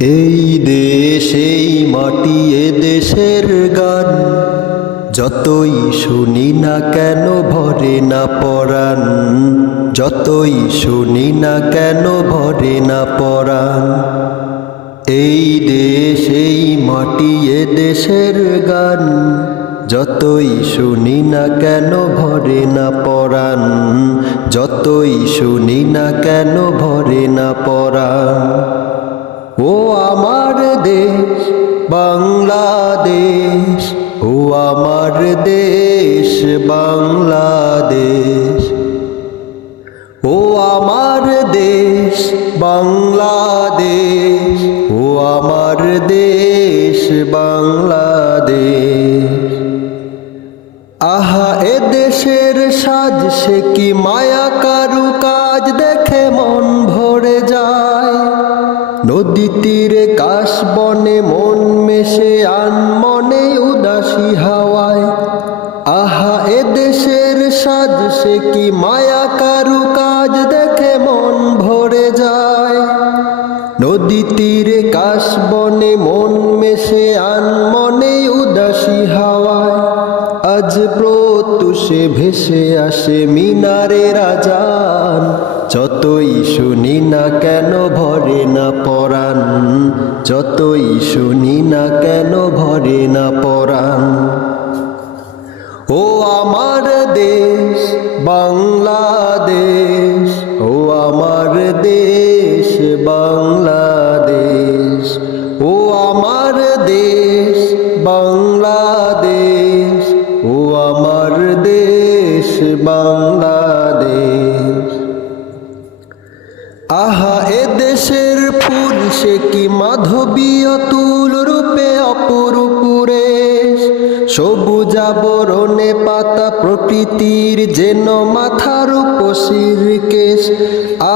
এই দেশ এই মাটি এ দেশের গান যতই শুনি না কেন ভরে না পরাণ, যতই শুনি না কেন ভরে না পরাণ। এই দেশ এই মাটি এ দেশের গান যতই শুনি না কেন ভরে না পরাণ, যতই শুনি না কেন ভরে না পরাণ। ও আমার দেশ বাংলাদেশ, ও আমার দেশ বাংলাদেশ, ও আমার দেশ বাংলাদেশ, ও আমার দেশ বাংলাদেশ। আহা এ দেশের সাজ সে কি মায়া কারু কাজ দেখে মন ভরে যায়। নদী তীরে কাশ বনে মন মেশে আন মনে উদাসী হাওয়ায়। আহা এ দেশের সাজ সে কি মায়া কারু কাজ দেখে মন ভরে যায়। নদী তীরে কাশ বনে মন মেশে আন মনে উদাসী হাওয়ায়। আজ প্রত্যুষে ভেসে আসে মিনারের আজান, যতই শুনি না কেন ভরে না পরাণ, যতই শুনি না কেন ভরে না পরাণ। ও আমার দেশ বাংলাদেশ, ও আমার দেশ বাংলাদেশ, ও আমার দেশ বাংলাদেশ, ও আমার দেশ বাংলাদেশ। আহা এ দেশের ফুল সে কি মাধবীয় তুল রূপে অপরূপ রেশ। সবুজ আবরণে পাতা প্রকৃতির যেন মাথার উপশির কেশ।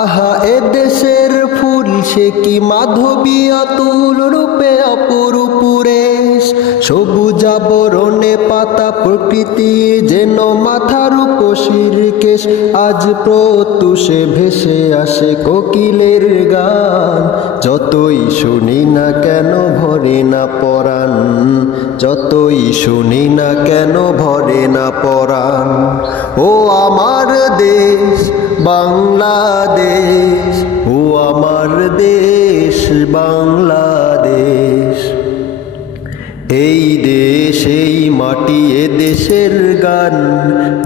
আহা এ দেশের ফুল সে কি মাধবীয় তুল রূপে অপরূপ রেশ। সবুজ আবরণে পাতা প্রকৃতির যেন মাথার উপশির কেশ। আজ প্রত্যুষে ভেসে আসে কোকিলের গান, যতই শুনি না কেন ভরে না পরাণ, যতই শুনি না কেন ভরে না পরাণ। ও আমার দেশ বাংলাদেশ, ও আমার দেশ বাংলাদেশ। এই দেশ এই মাটি এ দেশের গান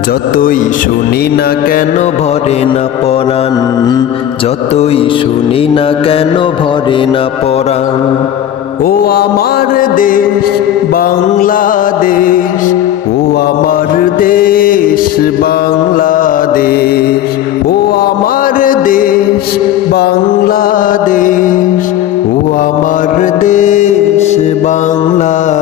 যতই শুনি না কেন ভরে না পরাণ, যতই শুনি না কেন ভরে না পরাণ। ও আমার দেশ বাংলাদেশ, ও আমার দেশ বাংলাদেশ, ও আমার দেশ বাংলাদেশ, ও আমার দেশ বাংলাদেশ।